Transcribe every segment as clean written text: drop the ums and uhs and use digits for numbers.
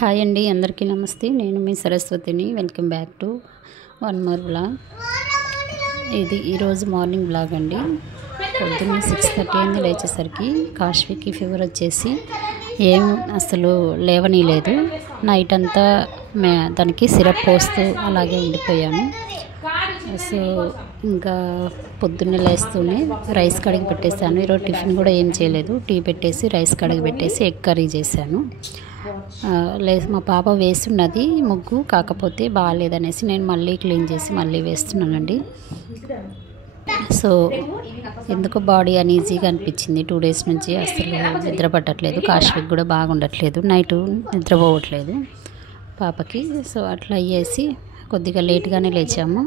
Hi అండి, అందరికీ నమస్తే. నేను మీ సరస్వతిని. Welcome back to one more blog. ఇది ఈరోజు మార్నింగ్ బ్లాగ్ అండి. పొద్దున్న 6:30 అయింది లేచేసరికి. కాశ్వీకి ఫీవర్ వచ్చేసి ఏం అసలు లేవనీలేదు. నైట్ అంతా దానికి సిరప్ పోస్తూ అలాగే ఉండిపోయాను. సో ఇంకా పొద్దున్నే లేస్తూనే రైస్ కడిగి పెట్టేశాను. ఈరోజు టిఫిన్ కూడా ఏం చేయలేదు. టీ పెట్టేసి రైస్ కడిగి పెట్టేసి ఎగ్ కర్రీ చేశాను. మా పాప వేస్తున్నది ముగ్గు, కాకపోతే బాగాలేదనేసి నేను మళ్ళీ క్లీన్ చేసి మళ్ళీ వేస్తున్నానండి. సో ఎందుకో బాడీ అనీజీగా అనిపించింది. 2 డేస్ నుంచి అసలు నిద్ర పట్టట్లేదు. కాశ్వీకి కూడా బాగుండట్లేదు, నైట్ నిద్రపోవట్లేదు పాపకి. సో అట్లా అయ్యేసి కొద్దిగా లేట్గానే లేచాము.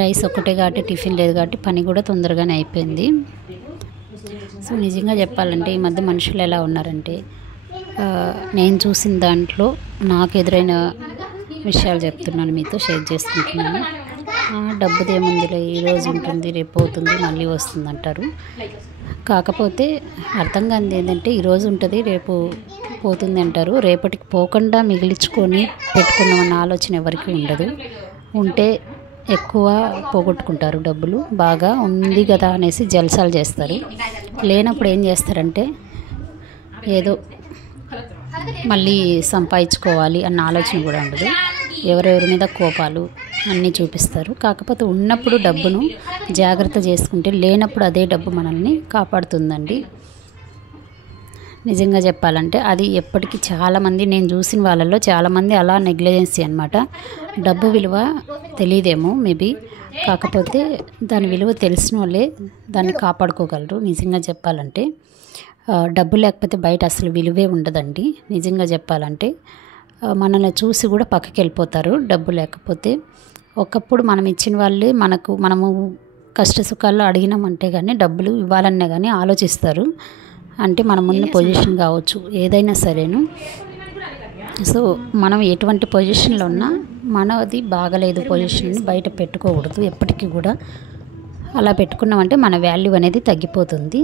రైస్ ఒక్కటే కాబట్టి టిఫిన్ లేదు కాబట్టి పని కూడా తొందరగానే అయిపోయింది. సో నిజంగా చెప్పాలంటే ఈ మధ్య మనుషులు ఎలా ఉన్నారంటే, నేను చూసిన దాంట్లో నాకు ఎదురైన విషయాలు చెప్తున్నాను, మీతో షేర్ చేసుకుంటున్నాను. డబ్బుదేముందిలే, ఈరోజు ఉంటుంది రేపు పోతుంది మళ్ళీ వస్తుంది అంటారు. కాకపోతే అర్థం కానిది ఏంటంటే, ఈరోజు ఉంటుంది రేపు పోతుంది అంటారు. రేపటికి పోకుండా మిగిలించుకొని పెట్టుకున్నామన్న ఆలోచన ఎవరికి ఉండదు. ఉంటే ఎక్కువ పోగొట్టుకుంటారు డబ్బులు. బాగా ఉంది కదా అనేసి జల్సాలు చేస్తారు. లేనప్పుడు ఏం చేస్తారంటే ఏదో మళ్ళీ సంపాదించుకోవాలి అన్న ఆలోచన కూడా ఉండదు. ఎవరెవరి మీద కోపాలు అన్నీ చూపిస్తారు. కాకపోతే ఉన్నప్పుడు డబ్బును జాగ్రత్త చేసుకుంటే లేనప్పుడు అదే డబ్బు మనల్ని కాపాడుతుందండి. నిజంగా చెప్పాలంటే అది ఎప్పటికీ చాలామంది, నేను చూసిన వాళ్ళల్లో చాలామంది అలా నెగ్లిజెన్సీ అనమాట. డబ్బు విలువ తెలియదేమో మేబీ, కాకపోతే దాని విలువ తెలిసిన వాళ్ళే దాన్ని కాపాడుకోగలరు. నిజంగా చెప్పాలంటే డబ్బు లేకపోతే బయట అసలు విలువే ఉండదండి. నిజంగా చెప్పాలంటే మనల్ని చూసి కూడా పక్కకి వెళ్ళిపోతారు డబ్బు లేకపోతే. ఒకప్పుడు మనం ఇచ్చిన వాళ్ళే మనము కష్ట సుఖాల్లో అడిగినామంటే కానీ డబ్బులు ఇవ్వాలన్నా కానీ ఆలోచిస్తారు. అంటే మనం ఉన్న పొజిషన్ కావచ్చు ఏదైనా సరేను. సో మనం ఎటువంటి పొజిషన్లో ఉన్నా మనది బాగలేదు పొజిషన్ని బయట పెట్టుకోకూడదు ఎప్పటికీ కూడా. అలా పెట్టుకున్నామంటే మన వాల్యూ అనేది తగ్గిపోతుంది.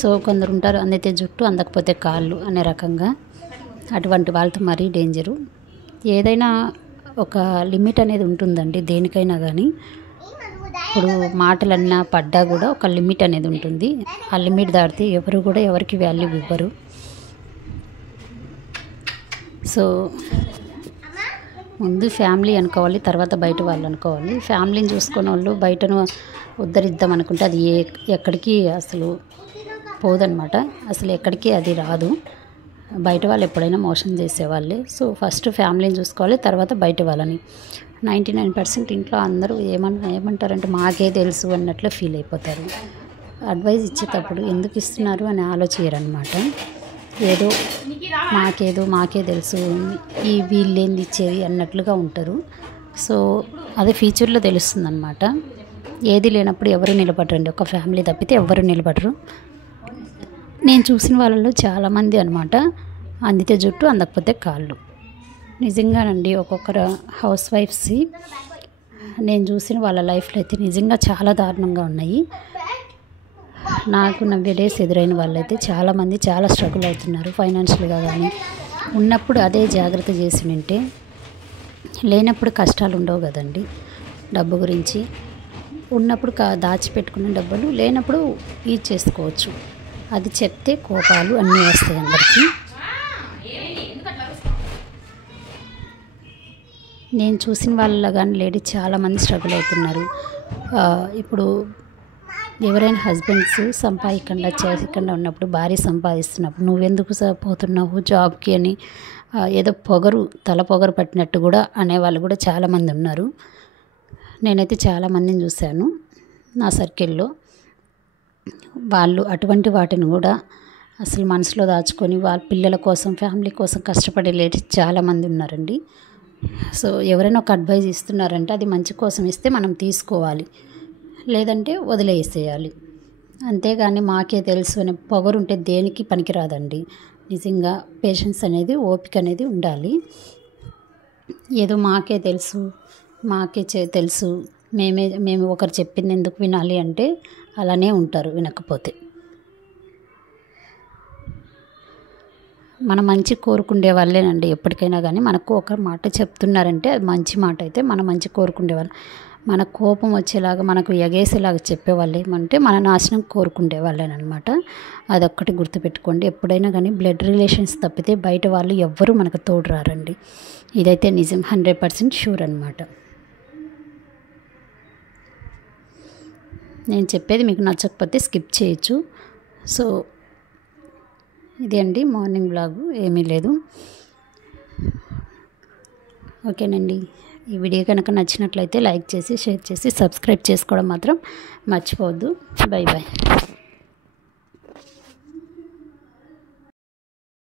సో కొందరు ఉంటారు, అందితే జుట్టు అందకపోతే కాళ్ళు అనే రకంగా. అటువంటి వాళ్ళతో మరీ డేంజరు. ఏదైనా ఒక లిమిట్ అనేది ఉంటుందండి దేనికైనా కానీ. ఇప్పుడు మాటలన్నా పడ్డా కూడా ఒక లిమిట్ అనేది ఉంటుంది. ఆ లిమిట్ దాటితే ఎవరు కూడా ఎవరికి వాల్యూ ఇవ్వరు. సో ముందు ఫ్యామిలీ అనుకోవాలి, తర్వాత బయట వాళ్ళు అనుకోవాలి. ఫ్యామిలీని చూసుకునే వాళ్ళు బయటను ఉద్ధరిద్దాం అనుకుంటే అది ఎక్కడికి అసలు పోదనమాట. అసలు ఎక్కడికి అది రాదు. బయట వాళ్ళు ఎప్పుడైనా మోసం చేసేవాళ్ళే. సో ఫస్ట్ ఫ్యామిలీని చూసుకోవాలి, తర్వాత బయట వాళ్ళని. 99% ఇంట్లో అందరూ ఏమంటారంటే మాకే తెలుసు అన్నట్లు ఫీల్ అయిపోతారు. అడ్వైజ్ ఇచ్చేటప్పుడు ఎందుకు ఇస్తున్నారు అని ఆలోచించరనమాట. ఏదో మాకే తెలుసు, ఈ వీళ్ళేంది ఇచ్చేది అన్నట్లుగా ఉంటారు. సో అది ఫ్యూచర్లో తెలుస్తుంది అనమాట. ఏది లేనప్పుడు ఎవరు నిలబడరండి. ఒక ఫ్యామిలీ తప్పితే ఎవరు నిలబడరు. నేను చూసిన వాళ్ళలో చాలామంది అనమాట అందితే జుట్టు అందకపోతే కాళ్ళు. నిజంగానండి ఒక్కొక్కరు హౌస్ వైఫ్స్ నేను చూసిన వాళ్ళ లైఫ్లో అయితే నిజంగా చాలా దారుణంగా ఉన్నాయి. నాకు 90 డేస్ ఎదురైన వాళ్ళైతే చాలామంది చాలా స్ట్రగుల్ అవుతున్నారు ఫైనాన్షియల్గా. కానీ ఉన్నప్పుడు అదే జాగ్రత్త చేసి ఉంటే లేనప్పుడు కష్టాలు ఉండవు కదండి. డబ్బు గురించి ఉన్నప్పుడు దాచిపెట్టుకున్న డబ్బులు లేనప్పుడు యూజ్ చేసుకోవచ్చు. అది చెప్తే కోపాలు అన్నీ వస్తాయి అందరికీ. నేను చూసిన వాళ్ళలో కానీ లేడీస్ చాలామంది స్ట్రగుల్ అవుతున్నారు. ఇప్పుడు ఎవరైనా హస్బెండ్స్ సంపాదించకుండా చేయకుండా ఉన్నప్పుడు, భార్య సంపాదిస్తున్నప్పుడు నువ్వెందుకు పోతున్నావు జాబ్కి అని ఏదో తల పొగరు పట్టినట్టు కూడా అనేవాళ్ళు కూడా చాలామంది ఉన్నారు. నేనైతే చాలామందిని చూశాను నా సర్కిల్లో. వాళ్ళు అటువంటి వాటిని కూడా అసలు మనసులో దాచుకొని వాళ్ళ పిల్లల కోసం ఫ్యామిలీ కోసం కష్టపడే లేడీస్ చాలామంది ఉన్నారండి. సో ఎవరైనా ఒక అడ్వైజ్ ఇస్తున్నారంటే అది మంచి కోసం ఇస్తే మనం తీసుకోవాలి, లేదంటే వదిలేసేయాలి. అంతేగాని మాకే తెలుసు అనే పొగరుంటే దేనికి పనికిరాదండి. నిజంగా పేషెన్స్ అనేది, ఓపిక అనేది ఉండాలి. ఏదో మాకే తెలుసు మేము ఒకరు చెప్పింది ఎందుకు వినాలి అంటే అలానే ఉంటారు వినకపోతే. మన మంచి కోరుకుండే వాళ్ళేనండి. ఎప్పటికైనా కానీ మనకు ఒక మాట చెప్తున్నారంటే అది మంచి మాట అయితే మన మంచి కోరుకుండే వాళ్ళు. మన కోపం వచ్చేలాగా మనకు ఎగేసేలాగా చెప్పేవాళ్ళు ఏమంటే మన నాశనం కోరుకుండే వాళ్ళేనమాట. అదొక్కటి గుర్తుపెట్టుకోండి. ఎప్పుడైనా కానీ బ్లడ్ రిలేషన్స్ తప్పితే బయట వాళ్ళు ఎవ్వరూ మనకు తోడు రారండి. ఇదైతే నిజం, 100% షూర్ అనమాట. నేను చెప్పేది మీకు నచ్చకపోతే స్కిప్ చేయొచ్చు. సో ఇదే అండి మార్నింగ్ బ్లాగు, ఏమీ లేదు. ఓకేనండి. ఈ వీడియో కనుక నచ్చినట్లయితే లైక్ చేసి, షేర్ చేసి, సబ్స్క్రైబ్ చేసుకోవడం మాత్రం మర్చిపోవద్దు. Bye bye.